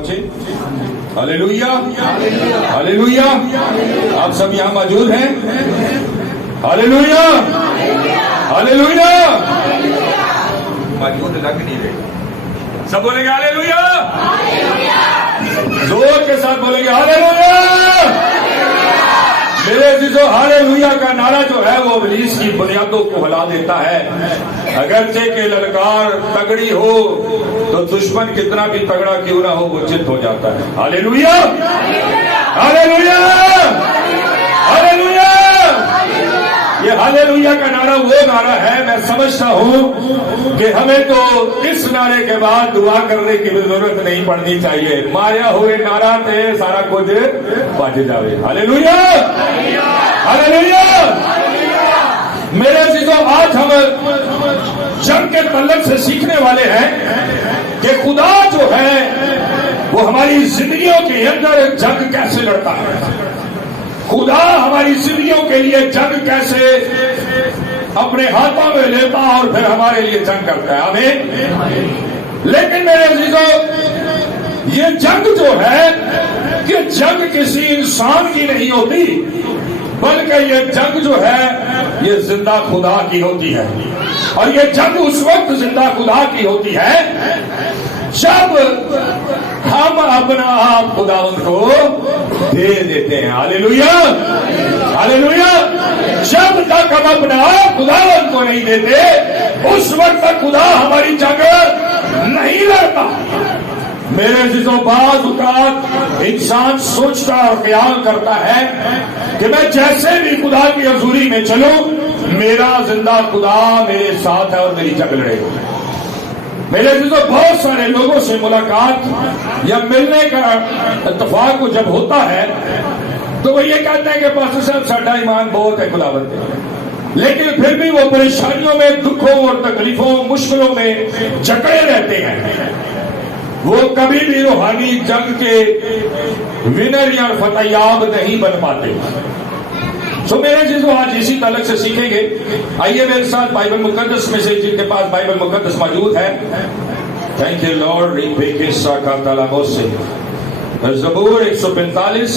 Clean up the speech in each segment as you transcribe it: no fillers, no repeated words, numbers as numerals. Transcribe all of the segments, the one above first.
پہنچے؟ ہاللیلویا ہاللیلویا. آپ سب یہاں موجود ہیں؟ ہاللیلویا ہاللیلویا. موجود لگ نہیں رہے. سب بولیں گے ہاللیلویا. زور کے ساتھ بولیں گے ہاللیلویا. میرے عزیزو ہاللیلویا کا نعرہ جو ہے وہ ابلیس کی بنیادوں کو ہلا دیتا ہے. اگرچہ کہ للکار تگڑی ہو تو دشمن کتنا بھی تگڑا کیوں نہ ہو وہ چت ہو جاتا ہے. ہاللیلویا ہاللیلویا ہاللیلویا. یہ ہاللیلویا کا نعرہ وہ نعرہ ہے. میں سمجھتا ہوں کہ ہمیں تو اس نعرے کے بعد دعا کرنے کی بھی ضرورت نہیں پڑنی چاہیے. ماریا ہوئے نعرہ تے سارا کچھ بچ جاوے. ہاللیلویا ہاللیلویا. میرے عزیزو آج ہم جنگ کے تعلق سے سیکھنے والے ہیں کہ خدا جو ہے وہ ہماری زندگیوں کے اندر جنگ کیسے لڑتا ہے. خدا ہماری زندگیوں کے لیے جنگ کیسے اپنے ہاتھوں میں لیتا اور پھر ہمارے لیے جنگ کرتا ہے. آمین. لیکن میرے عزیزو یہ جنگ جو ہے کہ جنگ کسی انسان کی نہیں ہوتی بلکہ یہ جنگ جو ہے یہ زندہ خدا کی ہوتی ہے. اور یہ جنگ اس وقت زندہ خدا کی ہوتی ہے جب ہم اپنا آپ خداوند کو دے دیتے ہیں. ہاللیلویا ہاللیلویا. جب تک ہم اپنا آپ خداوند کو نہیں دیتے اس وقت تک خدا ہماری جنگ نہیں لڑتا. میرے عزیزوں بعض اوقات انسان سوچتا اور خیال کرتا ہے کہ میں جیسے بھی خدا کی حضوری میں چلوں میرا زندہ خدا میرے ساتھ ہے اور میری جنگ لڑے گا. میرے عزیزوں بہت سارے لوگوں سے ملاقات یا ملنے کا اتفاق جب ہوتا ہے تو وہ یہ کہتے ہیں کہ پاسٹر صاحب ساڈا ایمان بہت ہے خداوند پہ, لیکن پھر بھی وہ پریشانیوں میں دکھوں اور تکلیفوں مشکلوں میں جکڑے رہتے ہیں. وہ کبھی بھی روحانی جنگ کے ونر یا فتح یاب نہیں بن پاتے. تو میرے چیزوں آج اسی تعلق سے سیکھیں گے. آئیے میرے ساتھ بائبل مقدس میں سے جن کے پاس بائبل مقدس موجود ہے. Thank you Lord. سے زبور 145.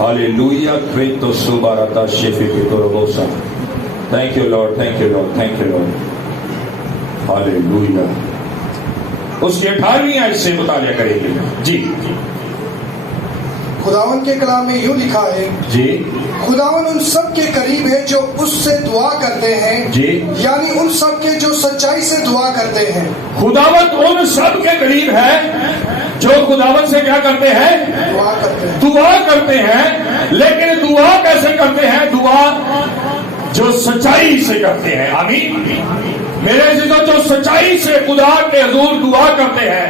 Hallelujah. Thank you lord thank you lord thank you lord. Hallelujah. اس کی 18ویں آیت سے مطالعہ کریں گے. جی خداوند کے کلام میں یوں لکھا ہے جی خداوند ان سب کے قریب ہے جو اس سے دعا کرتے ہیں. جی یعنی ان سب کے جو سچائی سے دعا کرتے ہیں. خداوند ان سب کے قریب ہے جو خداوند سے کیا کرتے ہیں؟ دعا کرتے ہیں. دعا کرتے ہیں. لیکن دعا کیسے کرتے ہیں؟ دعا جو سچائی سے کرتے ہیں. آمین. میرے عزیزوں جو سچائی سے خدا کے حضور دعا کرتے ہیں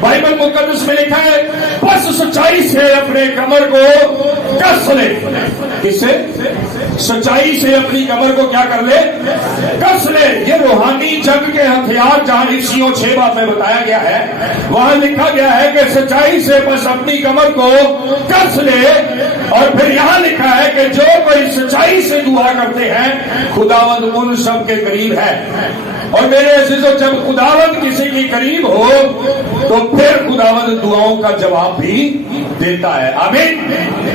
بائبل مقدس میں لکھا ہے بس سچائی سے اپنے کمر کو کس لے. کس سے؟ سچائی سے اپنی کمر کو کیا کر لے؟ کس لے. یہ روحانی جنگ کے ہتھیار جہاں افسیوں 6 بات میں بتایا گیا ہے وہاں لکھا گیا ہے کہ سچائی سے بس اپنی کمر کو کس لے. اور پھر یہاں لکھا ہے کہ جو کوئی سچائی سے دعا کرتے ہیں خداوند ان سب کے قریب ہے. اور میرے عزیزو جب خداوند کسی کے قریب ہو تو پھر خداوند دعاؤں کا جواب بھی دیتا ہے. آمین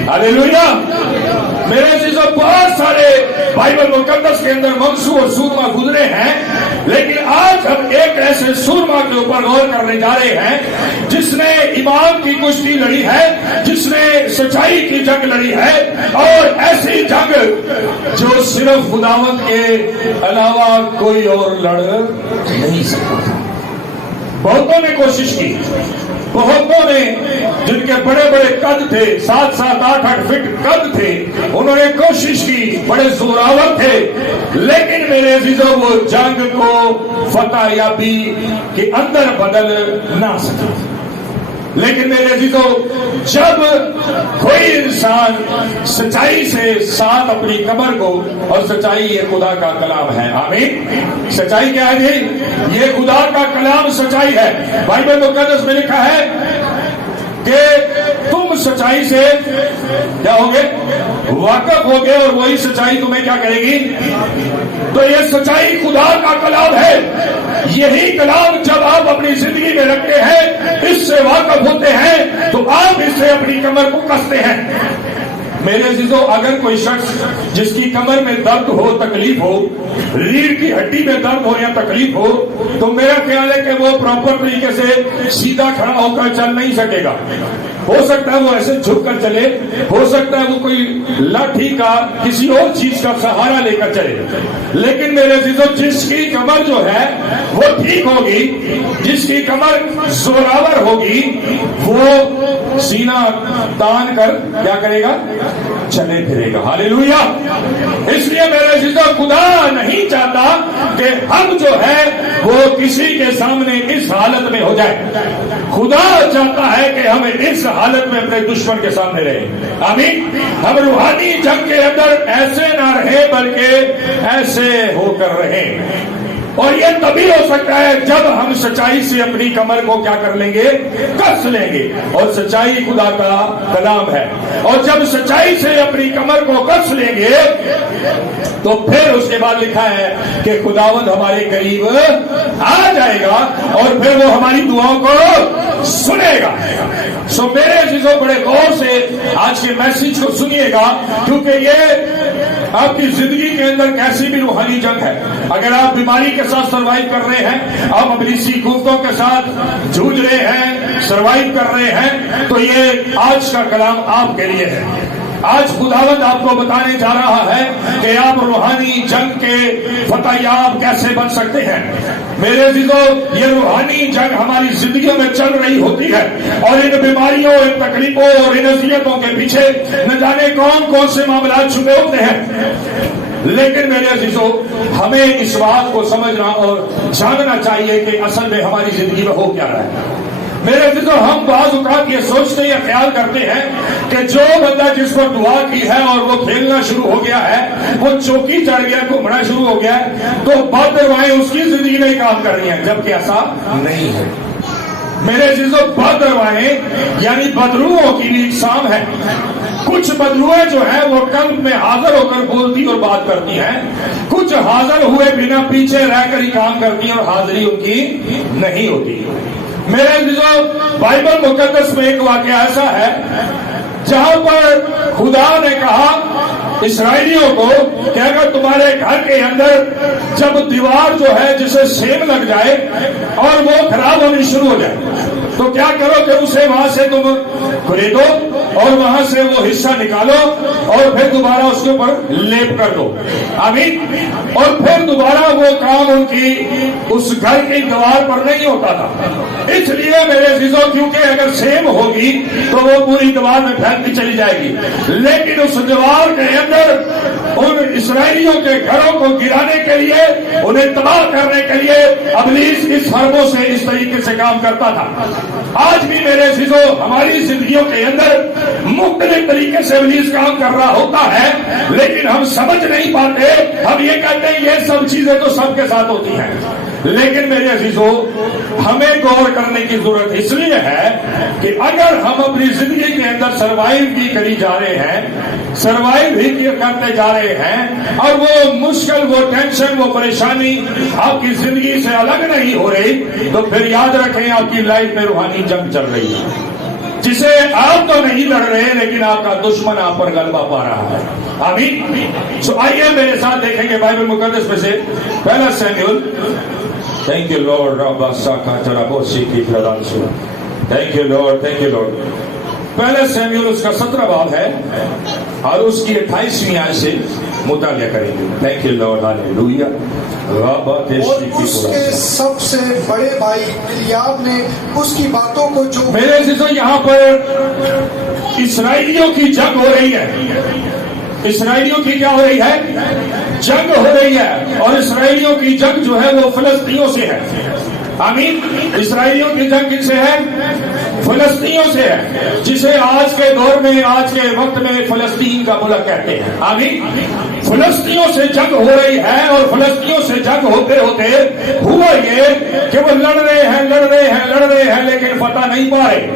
ہاللیلویا. میرے عزیزو بہت سارے بائبل مقدس کے اندر منصور اور سورما گزرے ہیں لیکن آج ہم ایک ایسے سورما کے اوپر غور کرنے جا رہے ہیں جس نے ایمان کی کشتی لڑی ہے, جس نے سچائی کی جنگ لڑی ہے اور ایسی جنگ جو صرف خداوند کے علاوہ کوئی اور لڑ نہیں سکتا. بہتوں نے کوشش کی, بہتوں نے جن کے بڑے بڑے قد تھے 7, 7, 8, 8 فٹ قد تھے انہوں نے کوشش کی, بڑے زوراور تھے لیکن میرے عزیزوں وہ جنگ کو فتح یابی کے اندر بدل نہ سکے. لیکن میرے عزیزوں جب کوئی انسان سچائی سے ساتھ اپنی کمر کو, اور سچائی یہ خدا کا کلام ہے. آمین. سچائی کیا ہے جی؟ یہ خدا کا کلام سچائی ہے. بائبل مقدس میں لکھا ہے کہ تم سچائی سے کیا ہوگے؟ واقف ہوگے اور وہی سچائی تمہیں کیا کرے گی؟ تو یہ سچائی خدا کا کلام ہے. یہی کلام جب آپ اپنی زندگی میں رکھتے ہیں، اس سے واقف ہوتے ہیں، تو آپ اس سے اپنی کمر کو کستے ہیں۔ میرے عزیزو، اگر کوئی شخص جس کی کمر میں درد ہو، تکلیف ہو، ریڑھ کی ہڈی میں درد ہو یا تکلیف ہو، تو میرا خیال ہے کہ وہ پراپر طریقے سے سیدھا کھڑا ہو کر چل نہیں سکے گا۔ ہو سکتا ہے وہ ایسے جھک کر چلے، ہو سکتا ہے وہ کوئی لاٹھی کا کسی اور چیز کا سہارا لے کر چلے، لیکن میرے عزیزو، جس کی کمر جو ہے وہ ٹھیک ہوگی، جس کی کمر زوراور ہوگی، وہ سینہ تان کر کیا کرے گا؟ چلے پھرے گا۔ ہاللیلویا۔ اس لیے میرے عزیزو، خدا نہیں چاہتا کہ ہم جو ہے وہ کسی کے سامنے اس حالت میں ہو جائے۔ خدا چاہتا ہے کہ ہم اس حالت میں اپنے دشمن کے سامنے رہیں۔ آمین۔ ہم روحانی جنگ کے اندر ایسے نہ رہے بلکہ ایسے ہو کر رہیں، اور یہ تبھی ہو سکتا ہے جب ہم سچائی سے اپنی کمر کو کیا کر لیں گے؟ کس لیں گے، اور سچائی خدا کا کلام ہے، اور جب سچائی سے اپنی کمر کو کس لیں گے تو پھر اس کے بعد لکھا ہے کہ خداوند ہمارے قریب آ جائے گا اور پھر وہ ہماری دعاؤں کو سنے گا۔ سو میرے عزیزوں، بڑے غور سے آج کے میسج کو سنیے گا، کیونکہ یہ آپ کی زندگی کے اندر کیسی بھی روحانی جنگ ہے۔ اگر آپ بیماری کے ساتھ سروائیو کر رہے ہیں، آپ ابلیسی قوتوں کے ساتھ جھوج رہے ہیں، سروائیو کر رہے ہیں، تو یہ آج کا کلام آپ کے لیے ہے۔ آج خداوند آپ کو بتانے جا رہا ہے کہ آپ روحانی جنگ کے فتح یاب کیسے بن سکتے ہیں۔ میرے عزیزو، یہ روحانی جنگ ہماری زندگیوں میں چل رہی ہوتی ہے، اور ان بیماریوں، ان تکلیفوں اور ان اذیتوں کے پیچھے نہ جانے کون کون سے معاملات چھپے ہوتے ہیں، لیکن میرے عزیزو، ہمیں اس بات کو سمجھنا اور جاننا چاہیے کہ اصل میں ہماری زندگی میں ہو کیا رہا ہے۔ میرے عزیزو، ہم بعض اوقات یہ سوچتے یا خیال کرتے ہیں کہ جو بندہ جس پر دعا کی ہے اور وہ کھیلنا شروع ہو گیا ہے، وہ چوکی چڑھ گیا، گھومنا شروع ہو گیا ہے، تو بد دعائیں اس کی زندگی میں کام کر رہی ہیں، جبکہ ایسا نہیں ہے۔ میرے عزیزو، بد دعائیں یعنی بدروحوں کی بھی اقسام ہے۔ کچھ بدروہیں جو ہیں وہ قلب میں حاضر ہو کر بولتی اور بات کرتی ہیں، کچھ حاضر ہوئے بنا پیچھے رہ کر ہی کام کرتی ہیں اور حاضری ان کی نہیں ہوتی۔ میرے عزیزو، بائبل مقدس میں ایک واقعہ ایسا ہے جہاں پر خدا نے کہا اسرائیلیوں کو کہ اگر تمہارے گھر کے اندر جب دیوار جو ہے جسے سیم لگ جائے اور وہ خراب ہونی شروع ہو جائے تو کیا کرو کہ اسے وہاں سے تم خریدو اور وہاں سے وہ حصہ نکالو اور پھر دوبارہ اس کے اوپر لیپ کر دو۔ آمین۔ اور پھر دوبارہ وہ کام ان کی اس گھر کی دیوار پر نہیں ہوتا تھا۔ اس لیے میرے عزیزوں، کیونکہ اگر سیم ہوگی تو وہ پوری دیوار میں پھیلتی چلی جائے گی، لیکن اس دیوار کے اندر ان اسرائیلیوں کے گھروں کو گرانے کے لیے، انہیں تباہ کرنے کے لیے ابلیس اس حربوں سے اس طریقے سے کام کرتا تھا۔ آج بھی میرے عزیزوں، ہماری زندگیوں کے اندر مختلف طریقے سے ابلیس کام کر رہا ہوتا ہے، لیکن ہم سمجھ نہیں پاتے۔ ہم یہ کہتے ہیں یہ سب چیزیں تو سب کے ساتھ ہوتی ہیں، لیکن میرے عزیزوں، ہمیں غور کرنے کی ضرورت اس لیے ہے کہ اگر ہم اپنی زندگی کے اندر سروائیو بھی کری جا رہے ہیں، سروائیو بھی کرتے جا رہے ہیں، اور وہ مشکل، وہ ٹینشن، وہ پریشانی آپ کی زندگی سے الگ نہیں ہو رہی، تو پھر یاد رکھیں آپ کی لائف میں روحانی جنگ چل رہی ہے، جسے آپ تو نہیں لڑ رہے لیکن آپ کا دشمن آپ پر غلبہ پا رہا ہے۔ آمین۔ سو آئیے میرے ساتھ دیکھیں گے بائبل مقدس میں سے پہلا سیموئیل۔ تھینک یو لارڈ، ربا ساکا ترابو سیکی پردانسو۔ Thank you lord, thank you lord. پہلا سیموئیل اس کا 17 باب ہے اور اس کی 28ویں آیت سے مطالعہ کریں گے۔ Thank you lord, hallelujah. اور اس کے سب سے بڑے بھائی الیاب نے اس کی باتوں کو جو میرے عزیزوں، یہاں پر اسرائیلیوں کی جنگ ہو رہی ہے۔ اسرائیلیوں کی کیا ہو رہی ہے؟ جنگ ہو رہی ہے، اور اسرائیلیوں کی جنگ جو ہے وہ فلسطینیوں سے ہے۔ آمین۔ اسرائیلیوں کی جنگ کن سے ہے؟ فلسطینیوں سے ہے، جسے آج کے دور میں، آج کے وقت میں فلسطین کا ملک کہتے ہیں۔ آمین۔ فلسطینیوں سے جنگ ہو رہی ہے، اور فلسطینیوں سے جنگ ہوتے ہوتے ہوا یہ کہ وہ لڑ رہے ہیں لیکن فتح نہیں پا رہے۔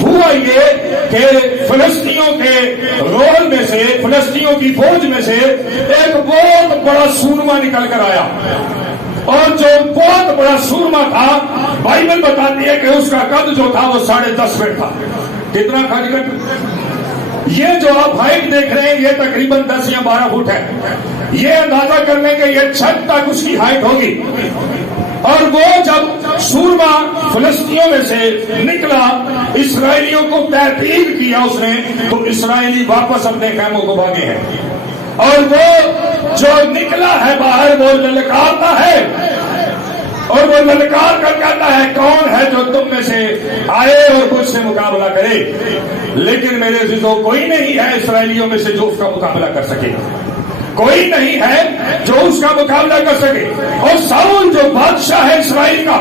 ہوا یہ کہ فلسطینیوں کے رول میں سے، فلسطینیوں کی فوج میں سے ایک بہت بڑا سورما نکل کر آیا، اور جو بہت بڑا سورما تھا، بائبل بتاتی ہے کہ اس کا قد جو تھا وہ 10.5 فٹ تھا. کتنا تھا جی؟ یہ جو آپ ہائٹ دیکھ رہے ہیں یہ تقریباً 10 یا 12 فٹ ہے. یہ اندازہ کر لیں کہ یہ چھت تک اس کی ہائٹ ہوگی. اور وہ جب سورما فلسطینیوں میں سے نکلا، اسرائیلیوں کو تحقیر کیا اس نے، تو اسرائیلی واپس اپنے خیموں کو بھاگے ہیں. اور وہ جو نکلا ہے باہر وہ للکارتا ہے، اور وہ للکار کر کہتا ہے کون ہے جو تم میں سے آئے اور مجھ سے مقابلہ کرے. لیکن میرے عزیزوں کوئی نہیں ہے اسرائیلیوں میں سے جو اس کا مقابلہ کر سکے، کوئی نہیں ہے جو اس کا مقابلہ کر سکے. اور ساؤل جو بادشاہ ہے اسرائیل کا،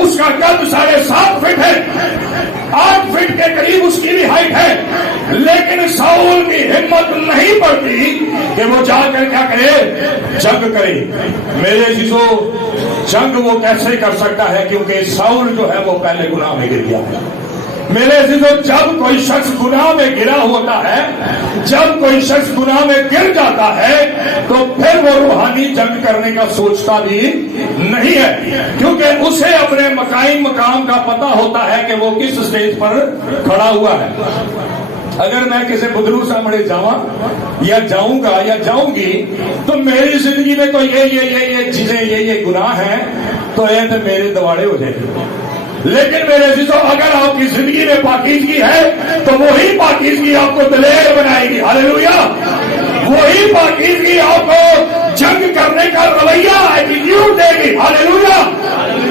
اس کا قد 7.5 فٹ ہے، 8 فٹ کے قریب اس کی بھی ہائٹ ہے. لیکن ساؤل کی ہمت نہیں پڑتی کہ وہ جا کر کیا کرے؟ جنگ کرے. میرے عزیزوں جنگ وہ کیسے کر سکتا ہے؟ کیونکہ ساؤل جو ہے وہ پہلے گناہ میں گر گیا ہے. میرے عزیزوں جب کوئی شخص گناہ میں گرا ہوتا ہے، جب کوئی شخص گناہ میں گر جاتا ہے تو پھر وہ روحانی جنگ کرنے کا سوچتا بھی نہیں ہے، کیونکہ اسے اپنے مقام کا پتہ ہوتا ہے کہ وہ کس سٹیج پر کھڑا ہوا ہے. اگر میں کسی بدرو سامنے جاؤں یا جاؤں گا یا جاؤں گی تو میری زندگی میں تو یہ چیزیں یہ گناہ ہیں تو یہ تو میرے دواڑے ہو جائیں گے. لیکن میرے عزیزوں اگر آپ کی زندگی میں پاکیزگی ہے تو وہی پاکیزگی آپ کو دلیر بنائے گی. ہاللیلویا. وہی پاکیزگی آپ کو جنگ کرنے کا رویہ ایٹیٹیوڈ دے گی. ہاللیلویا.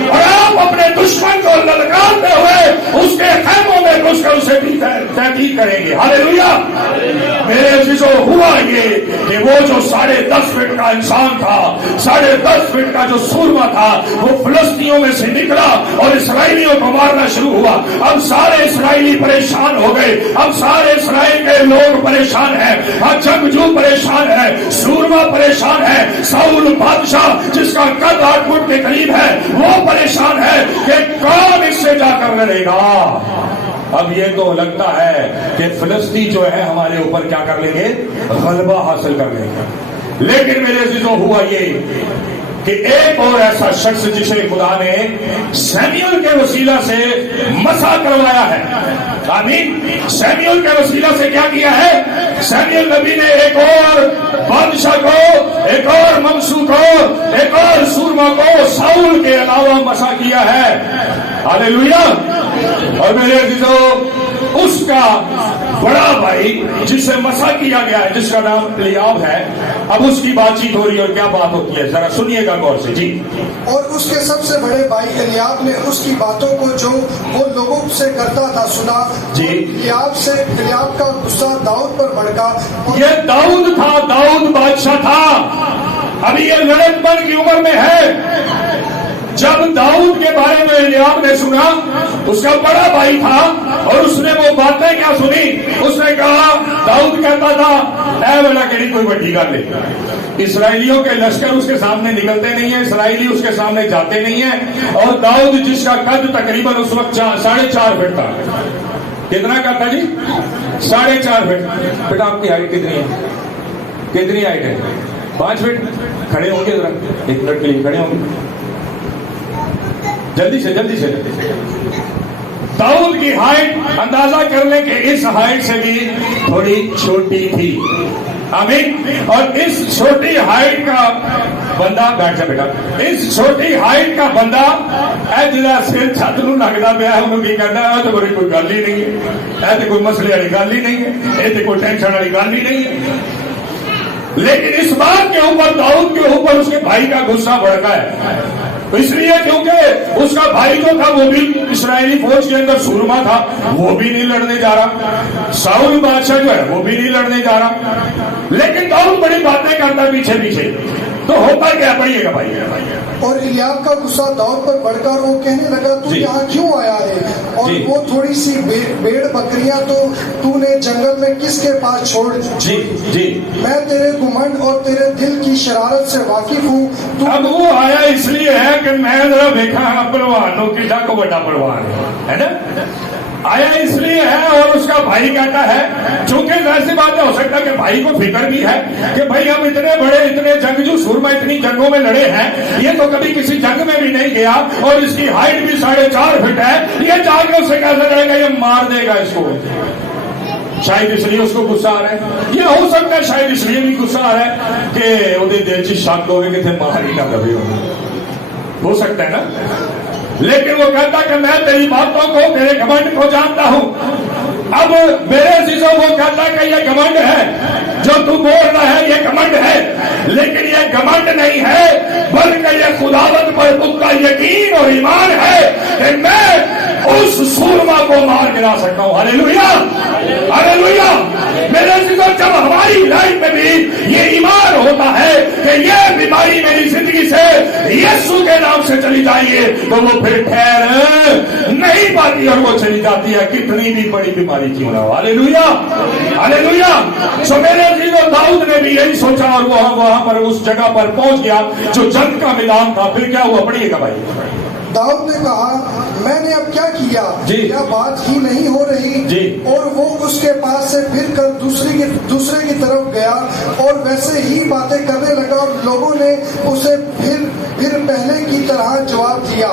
اور آپ اپنے دشمن کو للکارتے ہوئے اس کے خیموں میں گھس کر اسے بھی تحقیق کریں گے. ہاللیلویا. میرے عزیزوں ہوا یہ کہ وہ جو 10.5 فٹ کا انسان تھا، 10.5 فٹ کا جو سورما تھا، وہ فلسطینیوں میں سے نکلا اور اسرائیلیوں کو مارنا شروع ہوا. اب سارے اسرائیلی پریشان ہو گئے، اب سارے اسرائیل کے لوگ پریشان ہیں، اب جنگجو پریشان ہے، سورما پریشان ہے، ساؤل بادشاہ جس کا قد 8 فٹ کے قریب ہے وہ پریشان ہے کہ کون اس سے جا کر لڑے گا. اب یہ تو لگتا ہے کہ فلسطی جو ہے ہمارے اوپر کیا کر لیں گے؟ غلبہ حاصل کر لیں گے. لیکن میرے عزیزوں ہوا یہ کہ ایک اور ایسا شخص جسے خدا نے سیمیول کے وسیلہ سے مسح کروایا ہے. آمین. سیمیول کے وسیلہ سے کیا کیا ہے؟ سیمیول نبی نے ایک اور بادشاہ کو، ایک اور منسو کو، ایک اور سورما کو ساؤل کے علاوہ مسح کیا ہے. ہاللیلویا. اور میرے عزیزوں اس کا بڑا بھائی جسے مسح کیا گیا ہے، جس کا نام الیاب ہے، اب اس کی بات چیت ہو رہی ہے. اور کیا بات ہوتی ہے ذرا سنیے گا غور سے. جی. اور اس کے سب سے بڑے بھائی الیاب نے اس کی باتوں کو جو وہ لوگوں سے کرتا تھا سنا. جی. الیاب کا غصہ داؤد پر بھڑکا. یہ داؤد تھا، داؤد بادشاہ تھا، ابھی یہ لڑن پن کی عمر میں ہے. جب داؤد کے بارے میں الیاب نے سنا، اس کا بڑا بھائی تھا، اور اس نے وہ باتیں کیا سنی؟ اس نے کہا، داؤد کہتا تھا اے بڑا کہڑی کوئی بڑی گل ہے. اسرائیلیوں کے لشکر اس کے سامنے نکلتے نہیں ہیں، اسرائیلی اس کے سامنے جاتے نہیں ہیں. اور داؤد جس کا قد تقریباً اس وقت 4.5 فٹ تھا. کتنا کا تھا جی؟ 4.5 فٹ. بیٹا آپ کی ہائٹ کتنی ہے؟ کتنی ہائٹ ہے؟ 5 فٹ. کھڑے ہوں گے ذرا 1 منٹ کے لیے کھڑے ہوں گے. جلدی سے. داؤد کی ہائٹ اندازہ کر لیں کہ اس ہائٹ سے بھی تھوڑی چھوٹی تھی. آمین. اور اس چھوٹی ہائٹ کا بندہ، بیٹھ جا بیٹا، اس چھوٹی ہائٹ کا بندہ جہاں سر چھت نو لگتا پیا انہوں کی کہنا ہے تو کوئی گل ہی نہیں ہے، یہ تو کوئی مسئلے والی گل ہی نہیں ہے، یہ تو کوئی ٹینشن والی گل ہی نہیں ہے. لیکن اس بات کے اوپر داؤد کے اوپر اس کے بھائی کا غصہ بڑھتا ہے. اس لیے کیونکہ اس کا بھائی جو تھا وہ بھی اسرائیلی فوج کے اندر سورما تھا، وہ بھی نہیں لڑنے جا رہا. ساؤل بادشاہ جو ہے وہ بھی نہیں لڑنے جا رہا. لیکن داؤد بڑی باتیں کرتا پیچھے. تو ہوتا کیا؟ پڑھیے گا بھائی. اور الیاب کا غصہ داؤد پر بڑھ کر وہ کہنے لگا تو یہاں کیوں آیا ہے؟ اور وہ تھوڑی سی بھیڑ بکریاں تو نے جنگل میں کس کے پاس چھوڑ؟ جی. میں تیرے گھمنڈ اور تیرے دل کی شرارت سے واقف ہوں. اب وہ آیا اس لیے ہے کہ میں ذرا دیکھا پلوانوں کی جا کو بڑا پلوان ہے نا. آیا اس لیے ہے اور اس کا بھائی کہتا ہے، چونکہ ایسی بات ہو سکتا ہے کہ بھائی کو فکر بھی ہے کہ بھائی ہم اتنے بڑے اتنے جنگجو سورما اتنی جنگوں میں لڑے ہیں، یہ تو کبھی کسی جنگ میں بھی نہیں گیا اور اس کی ہائٹ بھی 4.5 فٹ ہے، یہ جا کے اس سے کیسے لڑے گا، یہ مار دے گا اس کو۔ شاید اس لیے اس کو غصہ آ رہا ہے، یہ ہو سکتا ہے شاید اس لیے بھی غصہ آ رہا ہے کہ وہ دل چی شک ہوئے کہ تھے مار ہی نہ کبھی ہو سکتا ہے نا۔ لیکن وہ کہتا کہ میں تیری باتوں کو تیرے گھمنڈ کو جانتا ہوں۔ اب میرے عزیزوں وہ کہتا کہ یہ گھمنڈ ہے جو تو بول رہا ہے، یہ گھمنڈ ہے، لیکن یہ گھمنڈ نہیں ہے بلکہ یہ خداوند پر تم کا یقین اور ایمان ہے کہ میں اس سورما کو مار گرا سکتا ہوں۔ ہاللیلویا ہاللیلویا۔ میرے عزیزوں جب ہماری لائف میں بھی یہ ایمان ہوتا ہے کہ یہ بیماری میری زندگی سے یسوع کے نام سے چلی جائیے تو وہ پھر ٹھہر نہیں پاتی اور وہ چلی جاتی ہے، کتنی بھی بڑی بیماری کیوں نہ ہو۔ ہاللیلویا ہاللیلویا۔ سو میرے عزیزوں داؤد نے بھی یہی سوچا اور وہ وہاں پر اس جگہ پر پہنچ گیا جو جنگ کا میدان تھا۔ پھر کیا ہوا، پڑھیے گا بھائی۔ داؤد نے کہا میں نے اب کیا کیا، کیا بات ہی نہیں ہو رہی؟ اور وہ اس کے پاس سے پھر کر دوسرے کی طرف گیا اور ویسے ہی باتیں کرنے لگا اور لوگوں نے اسے پھر پہلے کی طرح جواب دیا۔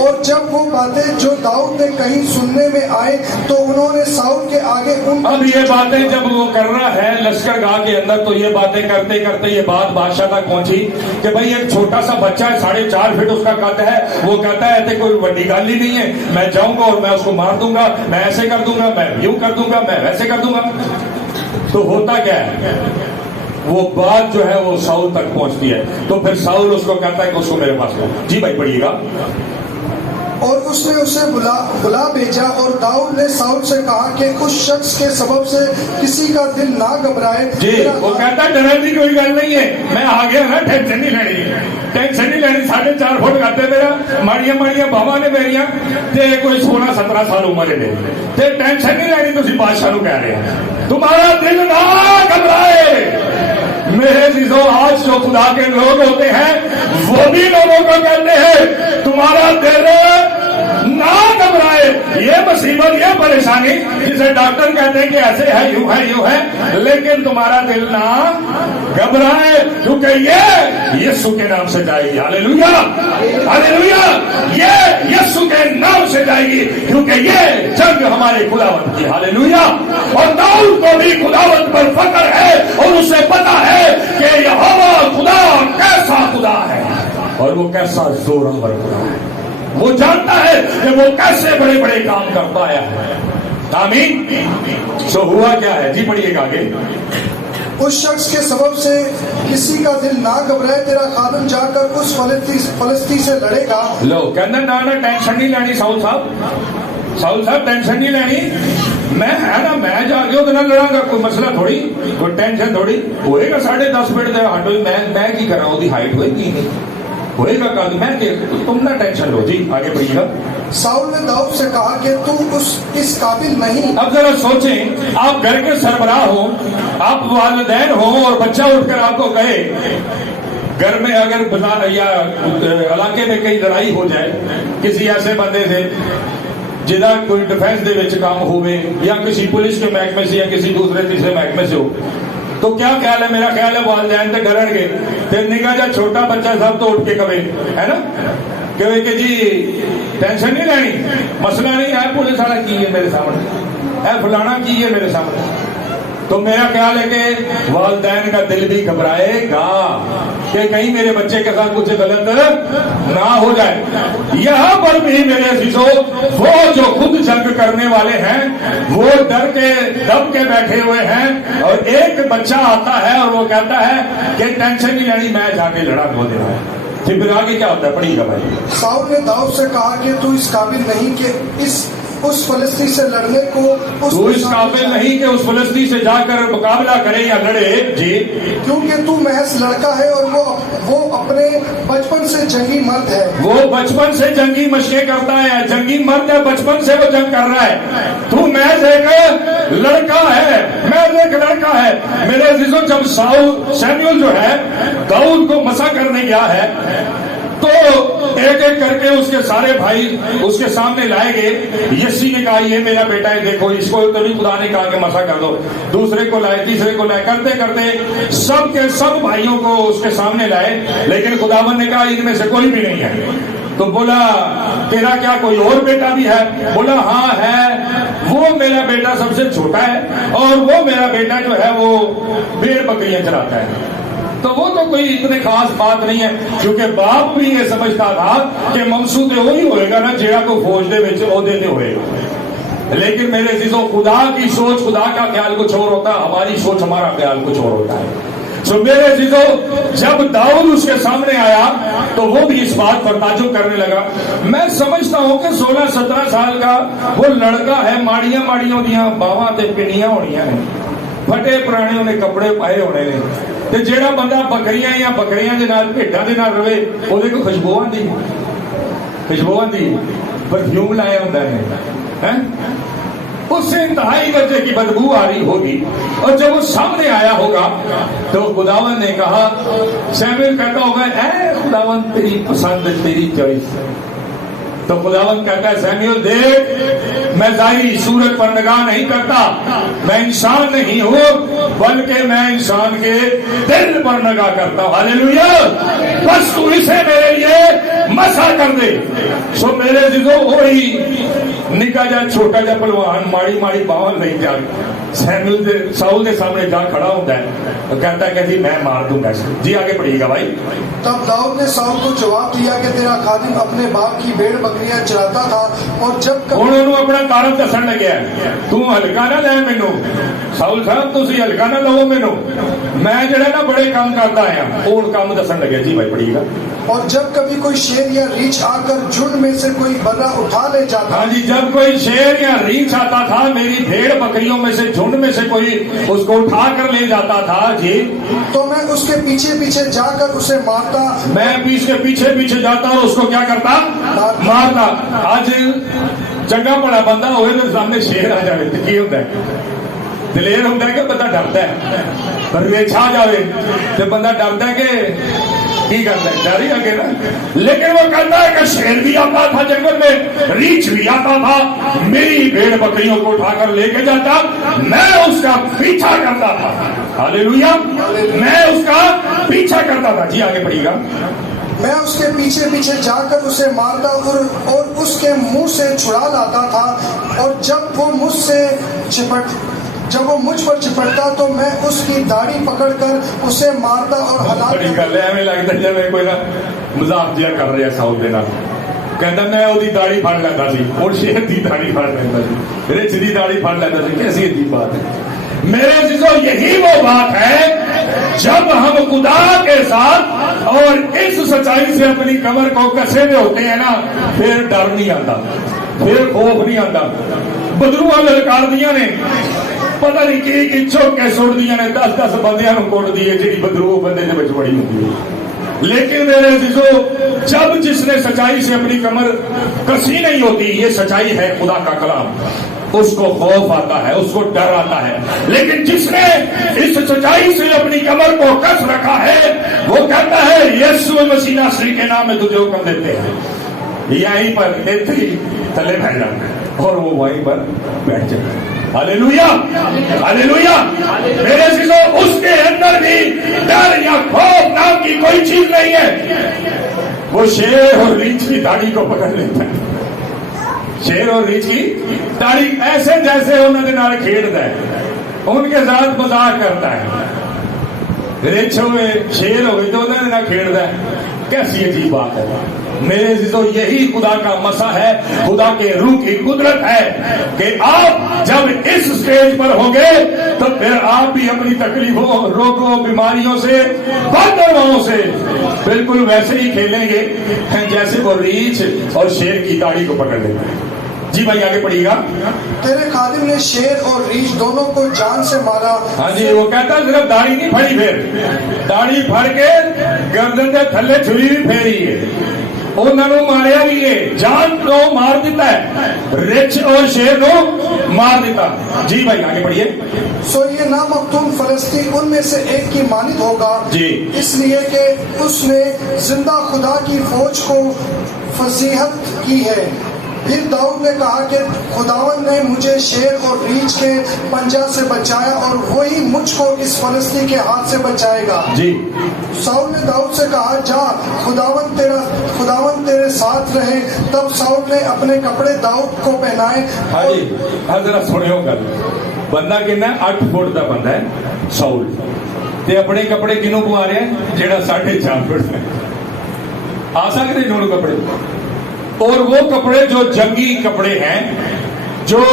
اور جب وہ باتیں جو داؤد نے کہیں سننے میں آئے تو انہوں نے ساؤل کے آگے اب یہ باتیں جب وہ کر رہا ہے لشکر گاہ کے اندر تو یہ باتیں کرتے کرتے یہ بات بادشاہ تک پہنچی کہ بھائی ایک چھوٹا سا بچہ ہے، 4.5 فٹ اس کا قد ہے، وہ کہتا ہے کوئی بڑی گال ہی نہیں ہے، میں جاؤں گا اور میں اس کو مار دوں گا، میں ایسے کر دوں گا، میں یوں کر دوں گا، میں ویسے کر دوں گا۔ تو ہوتا کیا ہے، وہ بات جو ہے وہ ساؤل تک پہنچتی ہے۔ تو پھر ساؤل اس کو کہتا ہے کہ اس کو میرے پاس لو۔ جی بھائی پڑھیے گا۔ اور اس نے اسے بلا بھیجا اور داؤد نے ساؤل سے کہا کہ اس شخص کے سبب سے کسی کا دل نہ گھبرائے۔ جی وہ کہتا ہے ڈرنے کی کوئی گل نہیں ہے، میں آ گیا نا، ٹینشن نہیں لینی، ٹینشن نہیں لینی۔ 4.5 فٹ کرتے میرا ماڑیاں ماڑیاں باواں نے میریاں تے کوئی 16-17 سال عمر ہے تے ٹینشن نہیں لینی۔ تسی بادشاہ نو کہہ رہے ہیں تمہارا دل نہ گھبرائے۔ میرے عزیزوں آج جو خدا کے لوگ ہوتے ہیں وہ بھی لوگوں کو کہتے ہیں تمہارا دل نہ گھبرائے۔ یہ مصیبت یہ پریشانی جسے ڈاکٹر کہتے ہیں کہ ایسے ہے یوں ہے یوں ہے، لیکن تمہارا دل نہ گھبرائے کیونکہ یہ یسوع کے نام سے جائے گی۔ ہاللیلویا ہاللیلویا۔ یہ یسوع کے نام سے جائے گی کیونکہ یہ جنگ ہمارے خداوند کی۔ ہاللیلویا۔ اور داؤد کو بھی خداوند پر فخر ہے اور اسے پتا ہے کہ یہوہ خدا کیسا خدا ہے اور وہ کیسا زورآور خدا ہے۔ وہ جانتا ہے کہ وہ کیسے بڑے بڑے کام کرتا ہے۔ آمین۔ سو ہوا کیا ہے، جی پڑھیے گا آگے۔ اس شخص کے سبب سے کسی کا دل نہ گھبرائے، تیرا خادم جا کر اس فلسطی سے لڑے گا۔ لو کہنا نہ ٹینشن نہیں لینی ساؤل صاحب ٹینشن نہیں لینی، میں ہے نا، میں جا کے وہ لڑا گا، کوئی مسئلہ تھوڑی، کوئی ٹینشن تھوڑی ہوئے گا۔ 10.5 فٹ دے ہٹو میں کی کرا، وہ ہائٹ ہوئے گی نہیں ہوئے گا کل، میں کہ تم نہ ٹینشن لو۔ جی آگے پڑھیے گا۔ ساؤل نے داؤد سے کہا کہ تو اس قابل نہیں۔ اب ذرا سوچیں، آپ گھر کے سربراہ ہو، آپ والدین ہو اور بچہ اٹھ کر آپ کو کہے گھر میں اگر بازار یا علاقے میں کئی لڑائی ہو جائے کسی ایسے بندے سے جہاں کوئی ڈیفینس دے وچ کام ہوئے یا کسی پولیس کے محکمے سے یا کسی دوسرے تیسرے محکمے سے ہو، تو کیا خیال ہے؟ میرا خیال ہے والدین تو ڈرن گے، پھر نگاہ جا چھوٹا بچہ سب تو اٹھ کے کبھی ہے نا کہ جی ٹینشن نہیں لینی، مسئلہ نہیں ہے، پولیس والا کی ہے میرے سامنے، ہے فلانا کی ہے میرے سامنے۔ تو میرا خیال ہے کہ والدین کا دل بھی گھبرائے گا کہ کہیں میرے بچے کے ساتھ کچھ غلط نہ ہو جائے۔ یہاں پر بھی میرے عزیزوں وہ جو خود جنگ کرنے والے ہیں وہ ڈر کے دب کے بیٹھے ہوئے ہیں، اور ایک بچہ آتا ہے اور وہ کہتا ہے کہ ٹینشن نہیں لینی، میں جا کے لڑا دو دینا ہے۔ پھر آگے کیا ہوتا ہے، پڑھیے گا بھائی۔ ساؤل نے داؤد سے کہا کہ تو اس قابل نہیں کہ اس فلسطی سے لڑنے کو، تو اس قابل نہیں کہ اس فلسطی سے جا کر مقابلہ کرے یا لڑے، جی کیونکہ تو محض لڑکا ہے اور وہ اپنے بچپن سے جنگی مرد ہے۔ وہ بچپن سے جنگی مشقیں کرتا ہے، جنگی مرد ہے، بچپن سے وہ جنگ کر رہا ہے۔ تو محض ایک لڑکا ہے، محض ایک لڑکا ہے۔ میرے عزیزوں جب سیموئیل جو ہے داؤد کو مسا کرنے گیا ہے تو ایک ایک کر کے اس کے سارے بھائی اس کے سامنے لائے گئے. یسی نے کہا یہ میرا بیٹا ہے, دیکھو اس کو تو خدا نے کہا کہ مسا کر دو. دوسرے کو لائے, تیسرے کو لائے, کرتے کرتے سب کے سب بھائیوں کو اس کے سامنے لائے, لیکن خداوند نے کہا ان میں سے کوئی بھی نہیں ہے. تو بولا تیرا کیا کوئی اور بیٹا بھی ہے؟ بولا ہاں ہے, وہ میرا بیٹا سب سے چھوٹا ہے اور وہ میرا بیٹا جو ہے وہ بھیڑ بکریاں چراتا ہے. تو وہ تو کوئی اتنے خاص بات نہیں ہے, کیونکہ باپ بھی یہ سمجھتا تھا کہ ممسو تو وہی ہوئے گا نا جیڑا کو فوج دے وچ عہدے تے ہوئے گا. لیکن میرے عزیزوں خدا کی سوچ, خدا کا خیال کچھ اور ہوتا ہے, ہماری سوچ ہمارا خیال کچھ اور ہوتا ہے. سو میرے عزیزوں جب داؤد اس کے سامنے آیا تو وہ بھی اس بات پر تعجب کرنے لگا. میں سمجھتا ہوں کہ 16-17 سال کا وہ لڑکا ہے, ماڑیاں ماڑیاں دیاں باواں تے پنیاں ہونیاں نے, پھٹے پرانے انہیں کپڑے پائے ہونے نے, تے جیڑا بندہ بکریاں یا بکریاں دے نال بھیڈاں دے نال رہے اودے کو خوشبو آندی پرفیوم لایا ہوندا ہے, اس سے انتہائی درجے کی بدبو آ رہی ہوگی. اور جب وہ سامنے آیا ہوگا تو خداوند نے کہا, سیموئیل کہتا ہوگا اے خداوند تیری پسند تیری چوائس. تو خداوند کہتا ہے سیموئیل دیکھ میں ظاہری صورت پر نگاہ نہیں کرتا, میں انسان نہیں ہوں بلکہ میں انسان کے دل پر نگاہ کرتا ہوں. ہاللیلویا, بس تو اسے میرے لیے مسا کر دے. سو میرے عزیزوں وہی نکا جا چھوٹا جا پلوان ماڑی ماڑی باون نہیں جا ساؤل کے سامنے جا کھڑا ہوتا ہے, کہتا ہے کہ جی میں مار دوں گا. جی آگے پڑھیے گا بھائی. تب داؤد نے ساؤل کو جواب دیا کہ تیرا خادم اپنے باپ کی بھیڑ بکریاں چراتا تھا, اور جب انہوں اپنا کارن دسن لگیا تو ہلکا نہ لے مینو. ساؤل صاحب تسی ہلکا نہ لو مینو, میں جڑا نا بڑے کام کرتا آیا. اور کام دسن لگیا. جی بھائی پڑھیے گا. اور جب کبھی کوئی شیر یا ریچھ آ کر جھنڈ میں سے کوئی برا اٹھا لے جاتا, ہاں جی, جب کوئی شیر یا ریچھ آتا تھا میری بھیڑ بکریوں میں سے جھنڈ میں سے کوئی اس کو اٹھا کر لے جاتا تھا, جی تو میں اس کے پیچھے پیچھے جا کر اسے مارتا. میں اس کے پیچھے پیچھے جاتا اور اس کو کیا کرتا, مارتا. آج چنگا بڑا بندہ ہوئے تو سامنے شیر آ جائے تو کی ہوتا ہے, دلیر ہوتا ہے کہ بندہ ڈرتا ہے. پر ریچھ آ جائے تو بندہ ڈرتا ہے کہ کی کرتا ہے, ڈر ہی آگے نا. لیکن وہ کہتا ہے کہ شیر بھی آتا تھا جنگل میں, ریچھ بھی آتا تھا, میری بھیڑ بکریوں کو اٹھا کر لے کے جاتا, میں اس کا پیچھا کرتا تھا. ہاللیلویا, میں اس کا پیچھا کرتا تھا. جی آگے پڑھیے گا. میں اس کے پیچھے پیچھے جا کر اسے مارتا اور اس کے منہ سے چھڑا لاتا تھا, اور جب وہ مجھ پر چپٹتا تو میں اس کی داڑھی پکڑ کر اسے مارتا اور ہلاک. بڑی گل ہے, ہمیں لگتا ہے جب کوئی مذاق جہا کر رہا ساؤل دے نال, کہندا میں اودی داڑھی پھڑ لیتا سی, اور شیر دی داڑھی پھڑ لیتا سی, رچ دی داڑھی پھڑ لیتا سی. کیسی عجیب بات ہے. میرے عزیزوں یہی وہ بات ہے جب ہم خدا کے ساتھ اور اس سچائی سے اپنی کمر کو کسے ہوئے ہوتے ہیں نا, پھر ڈر نہیں آتا, پھر خوف نہیں آتا. بدروہاں للکار دیاں نے, پتہ نہیں کی چوک کے سوڑ دیاں نے, 10-10 بندیاں نو کوٹ دیے جی بدروہ بندے دے وچ بڑی ہوتی ہے. لیکن میرے عزیزوں جب جس نے سچائی سے اپنی کمر کسی نہیں ہوتی, یہ سچائی ہے خدا کا کلام, اس کو خوف آتا ہے, اس کو ڈر آتا ہے. لیکن جس نے اس سچائی سے اپنی کمر کو کس رکھا ہے وہ کہتا ہے یسوع مسیح ناصری کے نام میں تجھے حکم دیتے ہیں, یہیں پر اتنی تلے بھائی جانا اور وہ وہیں پر بیٹھ جاتا ہے. ہاللیلویا, ہاللیلویا. میرے عزیزوں اس کے اندر بھی ڈر یا خوف نام کی کوئی چیز نہیں ہے. وہ شیر اور ریچھ کی داڑھی کو پکڑ لیتا ہے, شیر اور ریچھ کی داڑھی ایسے جیسے انہوں نے نال کھیڑتا ہے, ان کے ساتھ مذاق کرتا ہے. ریچھ ہوئے شیر ہوئے تو انہوں نے نہ کھیڑتا ہے. کیسی عجیب بات ہے. میرے عزیزوں یہی خدا کا مسا ہے, خدا کے روح کی قدرت ہے کہ آپ جب اس سٹیج پر ہوں گے تو پھر آپ بھی اپنی تکلیفوں, روگوں, بیماریوں سے, بندروں سے بالکل ویسے ہی کھیلیں گے جیسے وہ ریچھ اور شیر کی داڑھی کو پکڑ لیتے ہیں. جی بھائی آگے پڑھیے گا. تیرے خادم نے شیر اور ریچھ دونوں کو جان سے مارا. ہاں جی وہ کہتا صرف داڑھی نہیں پھڑی، پھر داڑھی پھڑ کے گردن کے تھلے چھری بھی پھیری ہے، انہوں نے ماریا بھی ہے، جان کو مار دیتا ہے، رچ اور شیر کو مار دیتا. جی بھائی آگے پڑھیے. سو یہ نامختوم فلسطی ان میں سے ایک کی مانند ہوگا، جی اس لیے کہ اس نے زندہ خدا کی فوج کو فضیحت کی ہے. پھر داؤد نے کہا کہ خداوند نے مجھے شیر اور ریچھ کے پنجہ سے بچایا اور وہی مجھ کو اس فلسطی کے ہاتھ سے بچائے گا. جی ساؤل نے داؤد سے کہا جا خداوند تیرے ساتھ رہے. تب ساؤل نے اپنے کپڑے داؤد کو پہنائے. ہاں جی ذرا سنو گل، بندہ کہنا 8 فٹ کا بندہ ہے ساؤل، تے اپنے کپڑے کنوں پوا رہے ہیں جہاں 4.5 فٹ ہے. آ سکتے جوڑ کپڑے، اور وہ کپڑے جو جنگی کپڑے ہیں جو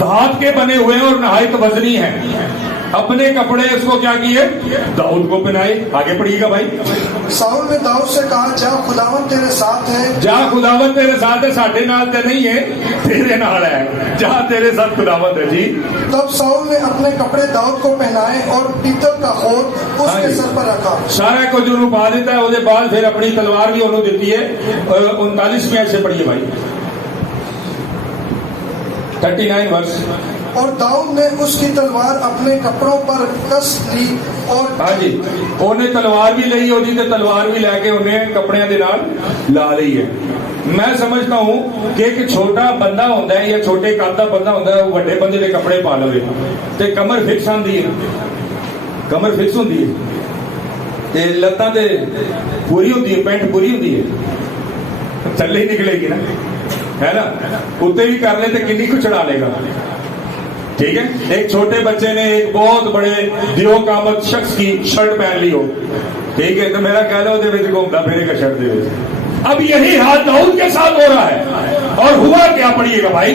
دھات کے بنے ہوئے ہیں اور نہایت وزنی ہیں، اپنے کپڑے اس کو کیا کیے؟ داؤد کو پہنائے. آگے پڑھیے گا بھائی. ساؤل نے داؤد سے کہا جا خداوند تیرے ساتھ ہے. جا خداوند تیرے ساتھ ہے، ساڈے نال تے نہیں ہے، تیرے نال ہے، جا تیرے ساتھ خداوند ہے. جی تب ساؤل نے اپنے کپڑے داؤد کو پہنائے اور پیتل کا خود اس کے سر پر رکھا. سارا کچھ انہوں پا دیتا ہے، وہ بعد پھر اپنی تلوار بھی انہوں دیتی ہے. 39 سے پڑھیے بھائی 39 ورس. اور داؤد نے اس کی تلوار اپنے کپڑوں پر کس لی اور ہاں جی انہیں تلوار بھی لئی ہوتی تے تلوار بھی لے کے انہیں کپڑے دے نال لا لی ہے. میں سمجھتا ہوں کہ ایک چھوٹا بندہ ہوتا ہے یا چھوٹے قد کا بندہ ہوتا ہے، وہ بڑے بندے کے کپڑے پا لوے تے کمر فکس آندی ہے، کمر فکس ہوندی ہے تے لتاں تے پوری ہوندی ہے، پینٹ پوری ہوندی ہے، تھلے ہی نکلے گی نا، ہے نا، اتنے بھی کر لے تو کنی کو چڑھا لے گا. ٹھیک ہے. ایک چھوٹے بچے نے ایک بہت بڑے دیو کامت شخص کی شرٹ پہن لی ہو، ٹھیک ہے، تو میرا کہہ لو دے گھومتا پھرے گا شرٹ دے. اب یہی حال داؤد کے ساتھ ہو رہا ہے. اور ہوا کیا پڑھیے گا بھائی.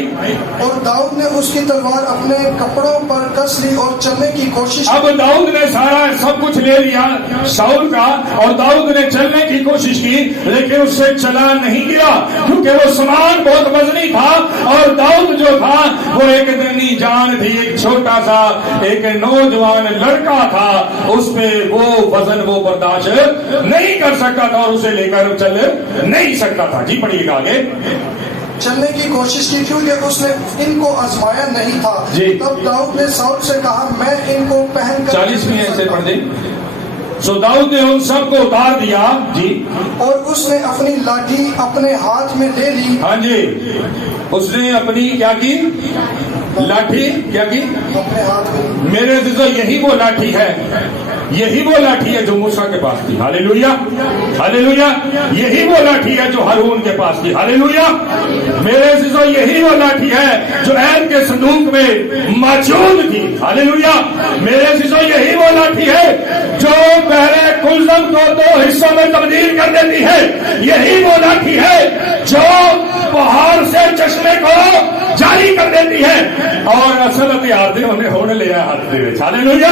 اور داؤد نے اس کی تلوار اپنے کپڑوں پر کس لی اور چلنے کی کوشش. اب داؤد نے سارا سب کچھ لے لیا ساؤل کا، اور داؤد نے چلنے کی کوشش کی لیکن اس سے چلا نہیں گیا کیونکہ وہ سامان بہت وزنی تھا. اور داؤد جو تھا وہ ایک دنی جان تھی، ایک چھوٹا سا ایک نوجوان لڑکا تھا، اس پہ وہ وزن وہ برداشت نہیں کر سکتا تھا اور اسے لے کر چل نہیں سکتا تھا. جی پڑھیے گا آگے. چلنے کی کوشش کی کیونکہ اس نے ان کو آزمایا نہیں تھا. جی. تب داؤد نے ساؤل سے کہا میں ان کو پہن کر 40 میں ایسے پڑھ دیں. سو داؤد نے ان سب کو اتار دیا. جی. اور اس نے اپنی لاٹھی اپنے ہاتھ میں لے لی. ہاں جی اس نے اپنی کیا کی؟ لاٹھی کیا کی؟ اپنے ہاتھ میں. میرے عزیزو یہی وہ لاٹھی ہے، یہی وہ لاٹھی ہے جو موسیٰ کے پاس تھی. ہاللیلویا ہاللیلویا. یہی وہ لاٹھی ہے جو ہارون کے پاس تھی. ہاللیلویا. میرے عزیزو یہی وہ لاٹھی ہے جو عہد کے صندوق میں موجود تھی. ہاللیلویا. میرے عزیزو یہی وہ لاٹھی ہے جو بحر کلثم کو 2 حصوں میں تبدیل کر دیتی ہے. یہی وہ لاٹھی ہے جو پہاڑ سے چشمے کو جاری کر دیتی ہے. اور اصل ہتھیار دے انہیں ہونے لیا ہاتھ دے. ہاللیلویا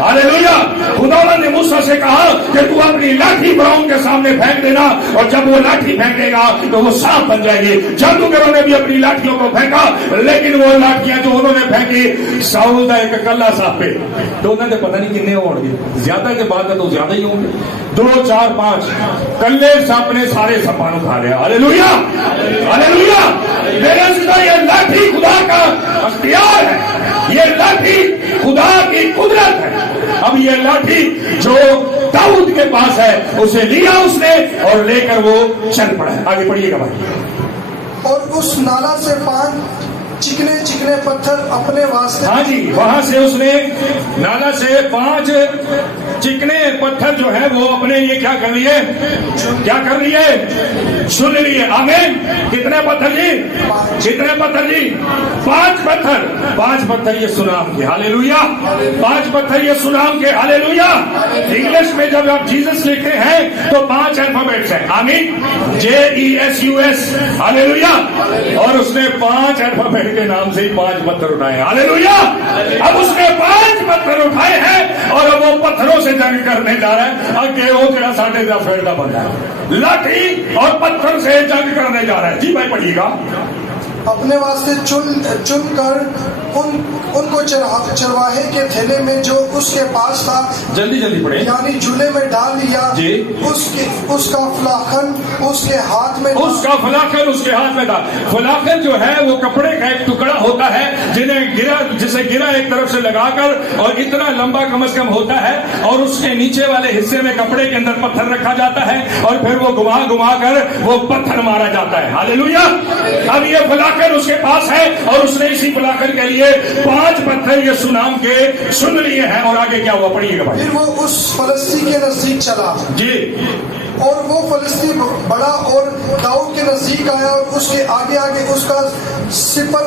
ہاللیلویا. خداوند نے موسیٰ سے کہا کہ تو اپنی لاٹھی فرعون کے سامنے پھینک دینا، اور جب وہ لاٹھی پھینکے گا تو وہ سانپ بن جائے گی. جادوگروں نے بھی اپنی لاٹھیوں کو پھینکا لیکن وہ لاٹھیاں جو انہوں نے پھینکی ساؤل کا ایک کلا سانپ پہ، تو انہوں نے پتہ نہیں کتنے ہوں گے، زیادہ کے بعد تو زیادہ ہی ہوں گے، 2 4 5 کلے سانپ نے سارے سپاں کھا لیا. ہاللیلویا ہاللیلویا. میرے عزیزو یہ لاٹھی خدا کا اختیار ہے، یہ لاٹھی خدا کی قدرت ہے. اب یہ لاٹھی جو داؤد کے پاس ہے اسے لیا اس نے اور لے کر وہ چل پڑا ہے. آگے پڑھیے گا بھائی. اور اس نالا سے 5 چکنے چکنے پتھر اپنے واسطے. ہاں جی وہاں سے اس نے نالا سے 5 چکنے پتھر جو ہے وہ اپنے لیے کیا کر لیے؟ کیا کر لیے؟ چن لیے. آمین. کتنے پتھر جی؟ کتنے پتھر جی؟ 5 پتھر. 5 پتھر یہ سنام کے. ہاللیلویا. 5 پتھر یہ سنام کے. ہاللیلویا. انگلش میں جب آپ جیزس لکھتے ہیں تو 5 الفابیٹس ہیں. آمین. JESUS. ہاللیلویا. اور اس نے 5 الفابیٹ کے نام سے ہی 5 پتھر اٹھائے. ہاللیلویا. اب اس نے 5 پتھر اٹھائے ہیں اور اب وہ پتھروں سے جنگ کرنے جا رہا ہے. اگے وہ جڑا ساڈے دا فیڑ دا بندہ ہے لاٹھی اور پتھر سے جنگ کرنے جا رہا ہے. جی بھائی پڑھیے گا. اپنے واسطے چن کر ان کو چرواہے کے تھیلے میں جو اس کے پاس تھا جلدی جلدی پڑھیں یعنی جولے میں ڈال لیا جی اس کا فلاخن اس کے ہاتھ میں اس کا فلاخن اس کے ہاتھ میں تھا. فلاخن جو ہے وہ کپڑے کا ایک ٹکڑا ہوتا ہے جسے گرا ایک طرف سے لگا کر اور اتنا لمبا کم از کم ہوتا ہے اور اس کے نیچے والے حصے میں کپڑے کے اندر پتھر رکھا جاتا ہے اور پھر وہ گھما کر وہ پتھر مارا جاتا ہے. ہاللیلویا. اب یہ فلاخن اس کے پاس ہے اور اس نے اسی فلاخن کے لیے 5 پتھر یہ سنام کے سن لیے ہیں. اور آگے کیا ہوا پڑھیے گا بھائی. پھر وہ اس فلسطی کے نزدیک چلا جی اور وہ فلسطی بڑا اور داؤد کے نزدیک آیا اور اس کے آگے اس کا سپہ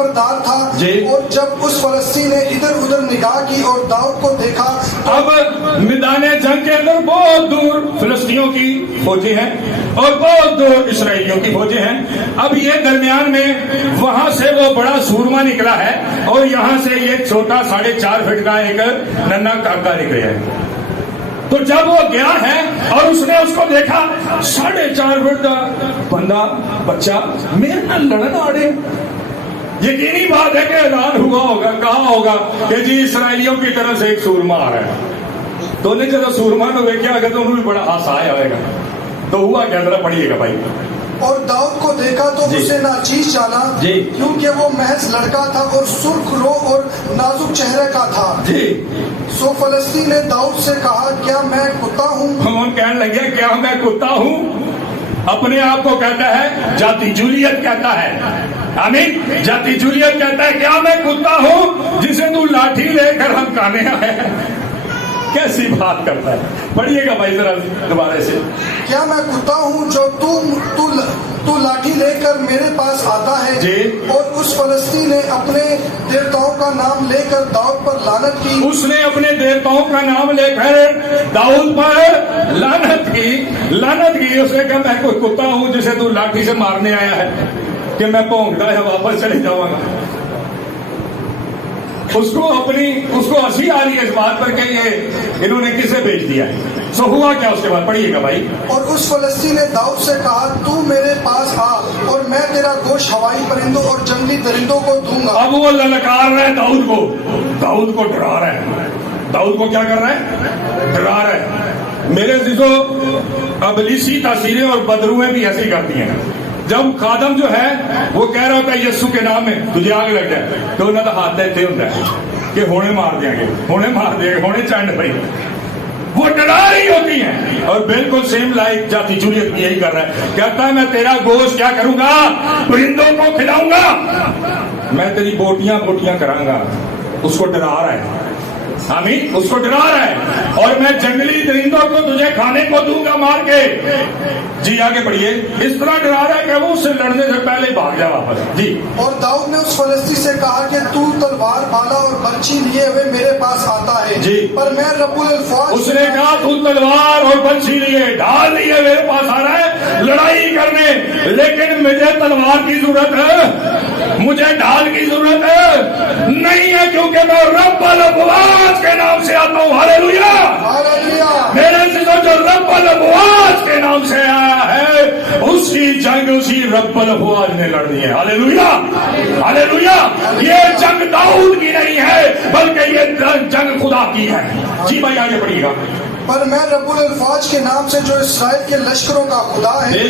بردار تھا جی. اور جب اس فلسطین نے ادھر ادھر نگاہ کی اور داؤد کو دیکھا. اب میدان جنگ کے اندر بہت دور فلسطینیوں کی فوجیں ہیں اور بہت دور اسرائیلیوں کی فوجیں ہیں. اب یہ درمیان میں وہاں سے وہ بڑا سورما نکلا ہے اور یہاں سے یہ چھوٹا 4.5 فٹ کا ایک ننا کاکا نکلا ہے. تو جب وہ گیا ہے اور اس نے اس کو دیکھا 4.5 فٹ کا بندہ بچہ میرے نہ لڑن آڑے. یقینی بات ہے کہ اعلان ہوا ہوگا کہا ہوگا کہ جی اسرائیلیوں کی طرف سے ایک سورما آ رہا ہے. تو نے جب سورما کو دیکھا اگر تو انہوں بھی بڑا ہاسا آئے گا. تو ہوا کیا ذرا پڑھیے گا بھائی. اور داؤد کو دیکھا تو اسے ناچیز جانا کیونکہ وہ محض لڑکا تھا اور سرخ رو اور نازک چہرے کا تھا. سو فلسطین نے داؤد سے کہا کیا میں کتا ہوں؟ ہم کہنے لگے کیا میں کتا ہوں؟ اپنے آپ کو کہتا ہے جاتی جولیت کہتا ہے. آمین. جاتی جولیت کہتا ہے کیا میں کتا ہوں جسے تو لاٹھی لے کر ہم کانے آئے ہیں. کیسی بات کرتا ہے. پڑھیے گا بھائی ذرا دوبارہ سے. کیا میں کتا ہوں جو تو لاٹھی لے کر میرے پاس آتا ہے جی. اور اس فلسطین نے اپنے دیوتاؤں کا نام لے کر داؤد پر لعنت کی. اس نے اپنے دیوتاؤں کا نام لے کر داؤد پر لعنت کی. اس نے کہا میں کوئی کتا ہوں جسے تو لاٹھی سے مارنے آیا ہے کہ میں پونکتا ہے واپس چلے جاؤں گا. اس کو ہنسی آ رہی ہے اس بات پر کہ یہ انہوں نے کسے بھیج دیا ہے. سو ہوا کیا اس کے بعد پڑھیے گا بھائی. اور اس فلسطین نے داؤد سے کہا تو میرے پاس آ اور میں تیرا گوشت ہوائی پرندوں اور جنگلی درندوں کو دوں گا. اب وہ للکار رہا ہے داؤد کو ڈرا رہا ہے. داؤد کو کیا کر رہا ہے؟ ڈرا رہا ہے. میرے عزیزو ابلیسی تاثیریں اور بدروہیں بھی ایسی کرتی ہیں. جب خادم جو ہے وہ کہہ رہا ہوتا ہے یسو کے نام میں تجھے آگ لگ جائے تو انہوں نے ہاتھ دیتے ہوتا ہے کہ ہونے مار دیں گے ہونے چانڈ بھائی. وہ ڈرا رہی ہوتی ہیں اور بالکل سیم لائک جاتی جولیت بھی یہی کر رہا ہے. کہتا ہے میں تیرا گوشت کیا کروں گا؟ پرندوں کو کھلاؤں گا. میں تیری بوٹیاں کراؤں گا. اس کو ڈرا رہا ہے. آمین. اس کو ڈرا رہا ہے اور میں جنگلی درندوں کو تجھے کھانے کو دوں گا مار کے. جی آگے بڑھیے. اس طرح ڈرا رہا ہے کہ وہ اس سے لڑنے سے پہلے بھاگ جا واپس. جی. اور داؤد نے اس فلسطی سے کہا کہ تو تلوار بھالا اور برچھی لیے ہوئے میرے پاس آتا ہے. جی. پر میں رب الفاظ. اس نے کہا تو تلوار اور برچھی لیے ڈال لیے میرے پاس آ رہا ہے لڑائی کرنے, لیکن مجھے تلوار کی ضرورت ہے, مجھے ڈال کی ضرورت نہیں ہے, کیونکہ میں رب الفاظ کے نام سے آتا ہوں. ہاللیلویہ. میرے سے جو رب الفاظ کے نام سے آیا ہے اس کی جنگ اسی رب الفاظ نے لڑنی ہے. ہاللیلویہ ہاللیلویہ. یہ جنگ داؤد کی نہیں ہے بلکہ یہ جنگ خدا کی ہے. جی بھائی آگے پڑھیے گا. پر میں رب الفاظ کے نام سے جو اسرائیل کے لشکروں کا خدا ہے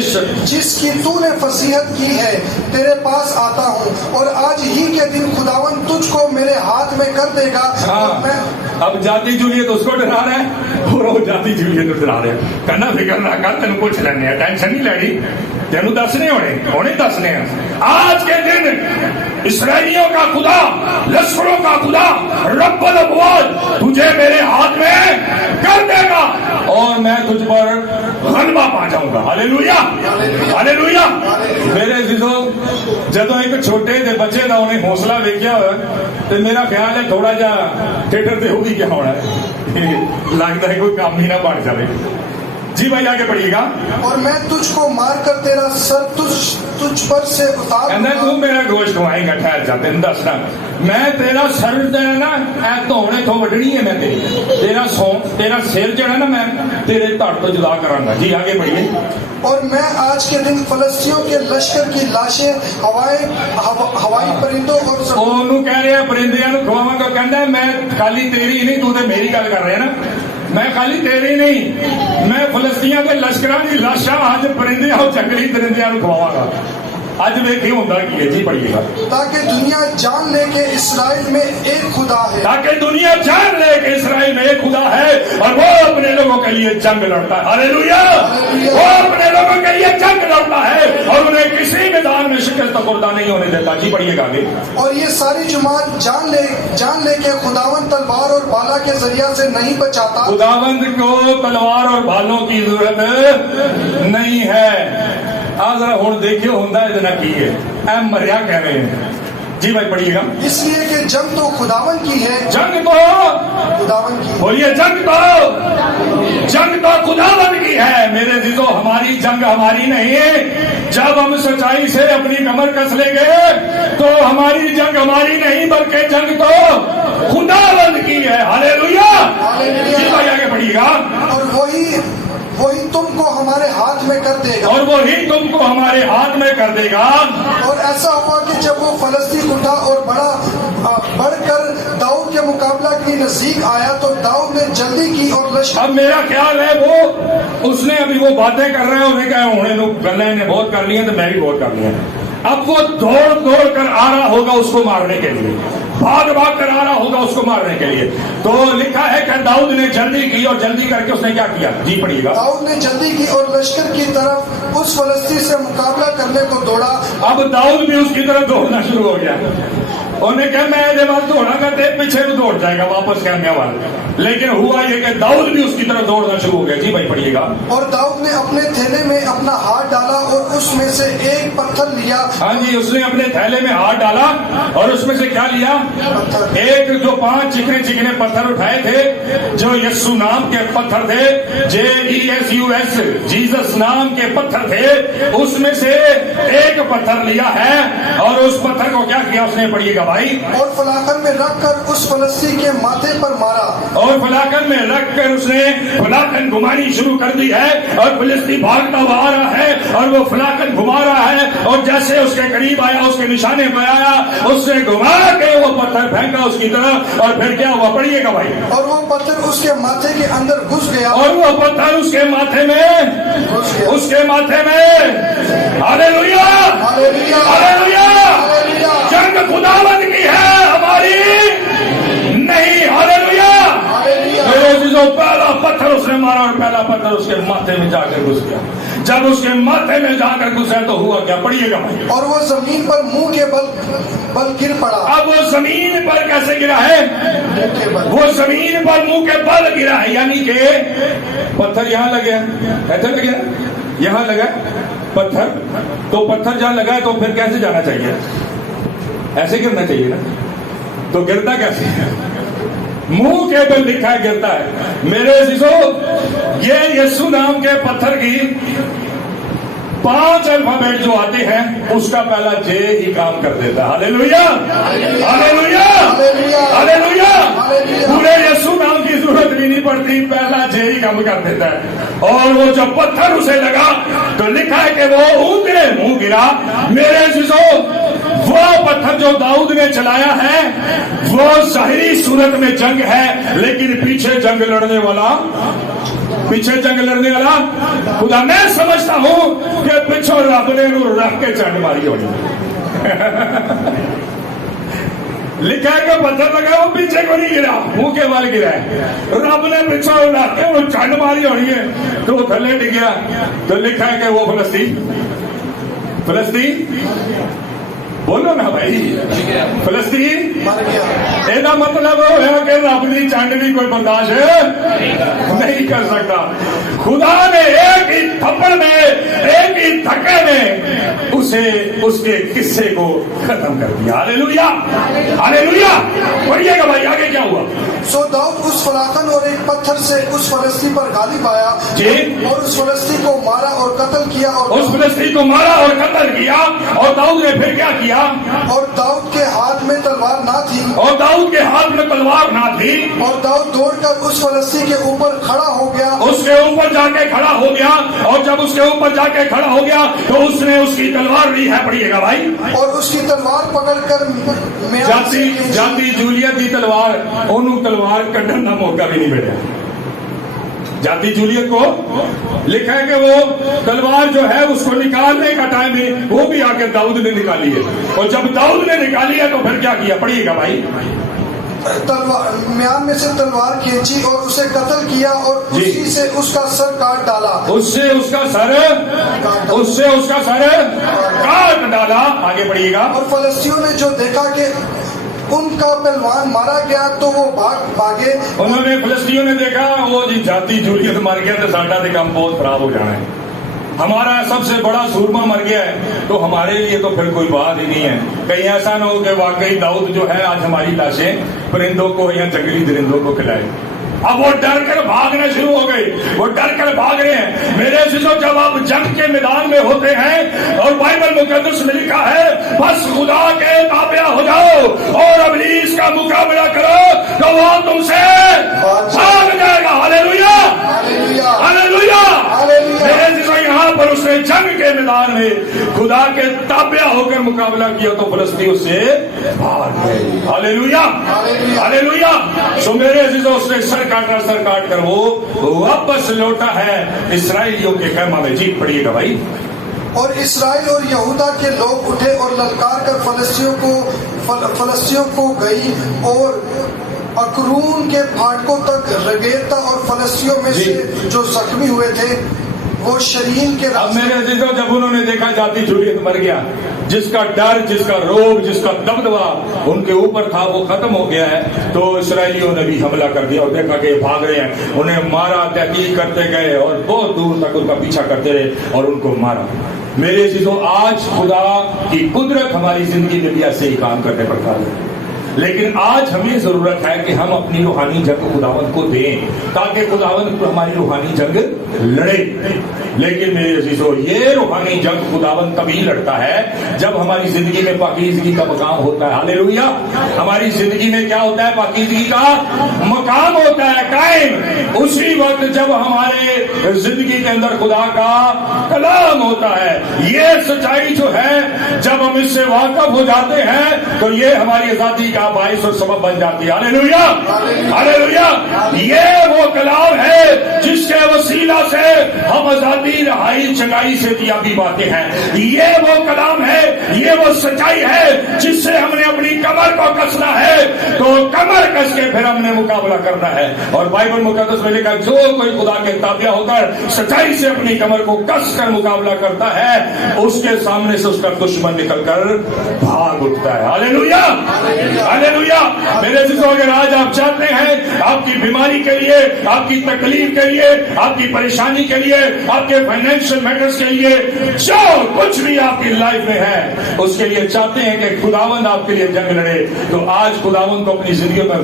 جس کی تو نے فصیحت کی ہے تیرے پاس آتا ہوں, اور آج ہی کے دن خداون تجھ کو میرے ہاتھ میں کر دے گا. اب جاتی جولیت اس کو ڈرا رہا ہے اور وہ جاتی جولیت ڈرا رہے ہیں. کہنا فکر نہ کر, تینوں کچھ لینے ہیں, ٹینشن نہیں لینی, تینوں دسنے ہونے دسنے ہیں. آج کے دن اسرائیلیوں کا خدا, لشکروں کا خدا رب الفاظ تجھے میرے ہاتھ میں کر دے گا اور میں تجھ پر غلبہ پا جاؤں گا. ہاللیلویہ ہاللیلویہ. میرے عزیزو جدو ایک چھوٹے دے بچے دا انہیں حوصلہ ویکھیا تو میرا خیال ہے تھوڑا جا تھیٹر تے ہوگی کیا ہونا ہے, لگتا ہے کوئی کام ہی نہ بڑھ جائے. جی بھائی آگے پڑھیے گا. اور میں تجھ کو مار کر تیرا سر تجھ پر سے اتار دوں گا. تو میرا گوشت کھوائے گا. ٹھہر جا تین دسنا میں تیرا سر نا اے دھونے تو وڈنی ہے میں تیرا سر جڑا نا میں تیرے دھڑ تو جدا کراں گا. جی آگے پڑھیے. اور میں آج کے دن فلسطینیوں کے لشکر کی لاشیں ہوائی پرندوں اور کہہ رہے ہیں پرندیاں کھواواں گا. کہندا ہے میں خالی تیری نہیں تو تے میری گل کر رہے ہیں نا. میں خالی تیری نہیں میں فلسطینیاں کے لشکراں دی لاشاں اج پرندیاں اور جنگلی درندیاں نوں کھواواں گا. اج ویکھی ہوندا کی ہے. جی پڑھیے گا. تاکہ دنیا جان لے کہ اسرائیل میں ایک خدا ہے. تاکہ دنیا جان لے کہ اسرائیل میں ایک خدا ہے اور وہ اپنے لوگوں کے لیے جنگ لڑتا ہے. ہاللیلویا. وہ اپنے لوگوں کے لیے جنگ لڑتا ہے اور انہیں کسی میدان میں شکست خوردہ نہیں ہونے دیتا. جی پڑھیے گا آگے. اور یہ ساری جماعت جان لے کہ خداوند تلوار اور بالا کے ذریعہ سے نہیں بچاتا. خداوند کو تلوار اور بالوں کی ضرورت نہیں ہے. آج ذرا ہوں دیکھیے ہوتا ہے کی ہے اے مریا کہہ رہے ہیں. جی بھائی پڑھیے گا. اس لیے کہ جنگ تو خداوند کی ہے. جنگ تو خداوند کی. بولیے جنگ تو خداوند کی ہے. میرے عزیزو ہماری جنگ ہماری نہیں ہے. جب ہم سچائی سے اپنی کمر کس لیں گے تو ہماری جنگ ہماری نہیں بلکہ جنگ تو خداوند کی ہے. ہاللیلویا. جی بھائی آگے پڑھیے گا. اور وہی تم کو ہمارے ہاتھ میں کر دے گا. اور وہی تم کو ہمارے ہاتھ میں کر دے گا. اور ایسا ہوا کہ جب وہ فلسطین اٹھا اور بڑھ کر داؤد کے مقابلہ کے نزدیک آیا تو داؤد نے جلدی کی اور لشکر. اب میرا خیال ہے اس نے ابھی وہ باتیں کر رہے ہیں انہیں کہا انہیں گلیں نے بہت کر لی ہیں تو میں بھی بہت کر لی ہیں. اب وہ دوڑ کر آ رہا ہوگا اس کو مارنے کے لیے. بھاگ کر آ رہا ہوگا اس کو مارنے کے لیے. تو لکھا ہے کہ داؤد نے جلدی کی اور جلدی کر کے اس نے کیا کیا. جی پڑھیے گا. داؤد نے جلدی کی اور لشکر کی طرف اس فلسطین سے مقابلہ کرنے کو دوڑا. اب داؤد بھی اس کی طرف دوڑنا شروع ہو گیا. انہیں کہا میں یہ بات دوڑا گا تو پیچھے بھی دوڑ جائے گا واپس کرنے والا. لیکن ہوا یہ کہ داؤد بھی اس کی طرف دوڑنا شروع ہو گیا. جی بھائی پڑھیے گا. اور داؤد نے اپنے تھیلے میں اپنا ہاتھ ڈالا اور اس میں سے ایک پتھر لیا. ہاں جی اس نے اپنے تھیلے میں ہاتھ ڈالا اور اس میں سے کیا لیا. ایک جو 5 چکنے پتھر اٹھائے تھے جو یسوع نام کے پتھر تھے. JESUS جیزس نام کے پتھر تھے. اس میں سے ایک پتھر لیا ہے اور اس پتھر کو کیا کیا اس نے. پڑھیے گا بھائی. اور فلاخن میں رکھ کر اس فلسطین کے ماتھے پر مارا. اور فلاخن میں رکھ کر اس نے فلاخن گھمانی شروع کر دی ہے اور فلسطین بھاگتا ہوا آ رہا ہے اور وہ فلاخن گھما رہا ہے اور جیسے اس کے قریب آیا اس کے نشانے پہ آیا اس سے گھما کے وہ پتھر پھینکا اس کی طرف. اور پھر کیا ہوا. پڑھیے گا بھائی. اور وہ پتھر اس کے ماتھے کے اندر گھس گیا. اور وہ پتھر اس کے ماتھے میں اس کے ماتھے میں. ہاللیلویا. ہاللیلویا. جنگ خداوند کی ہے ہماری نہیں. ہاللیلویا. میرے عزیزو پہلا پتھر اس نے مارا اور پہلا پتھر اس کے ماتھے میں جا کر گھس گیا. جب اس کے ماتھے میں جا کر گھسا تو ہوا کیا. پڑھیے گا بھائی. اور وہ زمین پر منہ کے بل گر پڑا. اب وہ زمین پر کیسے گرا ہے. وہ زمین پر منہ کے بل گرا ہے. یعنی کہ پتھر یہاں لگا ایسے لگا یہاں لگا پتھر. تو پتھر جہاں لگا ہے تو پھر کیسے جانا چاہیے. ایسے گرنا چاہیے نا. تو گرتا کیسے ہے. منہ کے بل لکھا ہے گرتا ہے. میرے عزیزو یہ یسوع نام کے پتھر کی 5 الفابیٹ جو آتے ہیں اس کا پہلا جے ہی کام کر دیتا ہے. ہاللیلویا. ہاللیلویا. ہاللیلویا. پورے یسوع نام کی ضرورت بھی نہیں پڑتی. پہلا جے ہی کام کر دیتا ہے. اور وہ جب پتھر اسے لگا تو لکھا ہے کہ وہ اونچے منہ گرا. میرے عزیزو وہ پتھر جو داؤد نے چلایا ہے وہ ظاہری صورت میں جنگ ہے لیکن پیچھے جنگ لڑنے والا خدا. میں سمجھتا ہوں کہ پیچھے رب نے رکھ کے چنڈ ماری ہونی. لکھا ہے کہ پتھر لگا وہ پیچھے کو نہیں گرا منہ کے بل گرا ہے. رب نے پیچھے رکھ کے وہ چنڈ ماری ہونی ہے تو وہ تھلے ڈگیا. تو لکھا ہے کہ وہ فلسطین بولو نا بھائی. فلسطین یہ مطلب ہے کہ رب کی چنڈ بھی کوئی برداشت نہیں کر سکتا. خدا نے ایک ہی تھپڑ میں ایک ہی دھکے میں اس سے اس کے قصے کو ختم کر دیا. ہاللیلویا ہاللیلویا. پڑھیے گا بھائی آگے کیا ہوا. سو داؤد اس فلاخن اور ایک پتھر سے اس فلسطی پر غالب آیا اور اس فلسطی کو مارا اور قتل کیا. اور اس فلسطی کو مارا اور قتل کیا. اور داؤد نے پھر کیا کیا؟ اور داؤد کے ہاتھ میں تلوار نہ تھی. اور داؤد کے ہاتھ میں تلوار نہ تھی. اور داؤد دوڑ کر اس فلسطی کے اوپر کھڑا ہو گیا. اس کے اوپر جا کے کھڑا ہو گیا. اور جب اس کے اوپر جا کے کھڑا ہو گیا تو اس نے اس کی تلوار لی ہے. پڑھیے گا بھائی. اور اس کی تلوار پکڑ کر جاتی جولیت کی تلوار انہوں تلوار کٹن کا موقع بھی نہیں ملیا. جاتی جولیت کو لکھا ہے کہ وہ تلوار جو ہے اس کو نکالنے کا ٹائم ہے وہ بھی آ کے داؤد نے نکالی ہے. اور جب داؤد نے نکالی ہے تو پھر کیا کیا؟ پڑھیے گا بھائی. میان میں سے تلوار کھینچی اور اسے قتل کیا اور اسی سے اس کا سر کاٹ ڈالا. اس سے اس کا سر کاٹ ڈالا. آگے پڑھیے گا. اور فلسطینیوں نے جو دیکھا کہ ان کا پہلوان مارا گیا تو وہ بھاگے. انہوں نے فلسطینیوں نے دیکھا وہ جی جاتی جولیت مر گیا تو ساڈا تو کام بہت خراب ہو جانا ہے. ہمارا سب سے بڑا سورما مر گیا ہے تو ہمارے لیے تو پھر کوئی بات ہی نہیں ہے. کہیں ایسا نہ ہو کہ واقعی داؤد جو ہے آج ہماری لاشیں پرندوں کو یا جنگلی درندوں کو کھلائے. اب وہ ڈر کر بھاگنا شروع ہو گئے. وہ ڈر کر بھاگ رہے ہیں. میرے عزیزو جب آپ جنگ کے میدان میں ہوتے ہیں اور بائبل مقدس میں لکھا ہے بس خدا کے تابع ہو جاؤ اور ابلیس کا مقابلہ کرو تو وہ تم سے بھاگ جائے گا. ہاللیلویا ہاللیلویا. میرے عزیزو یہاں پر اس نے جنگ کے میدان میں خدا کے تابع ہو کر مقابلہ کیا تو فلسطینی اس سے بھاگ گئے. ہاللیلویا ہاللیلویا. سو میرے عزیزو اس نے سر کاٹ کر وہ واپس لوٹا ہے اسرائیلیوں کے خیمہ میں. جی پڑھیے گا بھائی. اور اسرائیل اور یہودا کے لوگ اٹھے اور للکار کر فلسطینیوں کو گئی اور اکرون کے پھاٹکوں تک رگیتا اور فلسطینیوں میں سے جو زخمی ہوئے تھے وہ شرین کے اب میرے عزیزو جب انہوں نے دیکھا جاتی جولیت مر گیا جس کا ڈر جس کا روب جس کا دبدبا ان کے اوپر تھا وہ ختم ہو گیا ہے تو اسرائیلیوں نے بھی حملہ کر دیا اور دیکھا کہ بھاگ رہے ہیں. انہیں مارا تحقیق کرتے گئے اور بہت دور تک ان کا پیچھا کرتے رہے اور ان کو مارا. میرے عزیزو آج خدا کی قدرت ہماری زندگی میں بھی ایسے ہی کام کرنے پر قادر ہے. لیکن آج ہمیں ضرورت ہے کہ ہم اپنی روحانی جنگ خداوند کو دیں تاکہ خداوند ہماری روحانی جنگ لڑے. لیکن میرے عزیزو یہ روحانی جنگ خداوند تبھی لڑتا ہے جب ہماری زندگی میں پاکیزگی کا مقام ہوتا ہے. ہاللیلویا. ہماری زندگی میں کیا ہوتا ہے؟ پاکیزگی کا مقام ہوتا ہے قائم. اسی وقت جب ہمارے زندگی کے اندر خدا کا کلام ہوتا ہے. یہ سچائی جو ہے جب ہم اس سے واقف ہو جاتے ہیں تو یہ ہماری آزادی کا باعث اور سبب بن جاتی ہے. ہاللیلویا ہاللیلویا. یہ وہ کلام ہے جس کے وسیلہ سے ہم آزادی رہائی چنگائی سے دیابی پاتے ہیں. یہ وہ کلام ہے یہ وہ سچائی ہے جس سے ہم نے اپنی کمر کو کسنا ہے تو کمر کس کے پھر ہم نے مقابلہ کرنا ہے. اور بائبل مقدس میں لکھا جو کوئی خدا کے تابع ہو کر سچائی سے اپنی کمر کو کس کر مقابلہ کرتا ہے اس کے سامنے سے اس کا دشمن نکل کر بھاگ اٹھتا ہے. ہاللیلویا ہاللیلویا. میرے عزیزو اگر آج آپ چاہتے ہیں آپ کی بیماری کے لیے آپ کی تکلیف کے لیے آپ کی پریشانی کے لیے آپ کے فائنینشیل میٹرز کے لیے جو کچھ بھی آپ کی لائف میں ہے اس کے لیے چاہتے ہیں کہ خداوند آپ کے لیے جنگ لڑے تو آج خداوند کو اپنی زندگی میں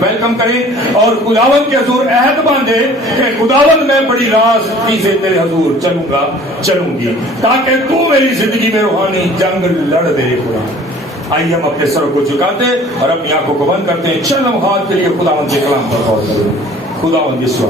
ویلکم کریں اور خداوند کے حضور عہد باندھے کہ خداوند میں بڑی راستی سے تیرے حضور چلوں گی تاکہ تو میری زندگی میں روحانی جنگ لڑ دے. خدا آئیے ہم اپنے سر کو جھکاتے اور اپنی آنکھوں کو بند کرتے ہیں. چند لمحات کے لیے خداوند کے کلام پر غور کریں. خداوند یسوع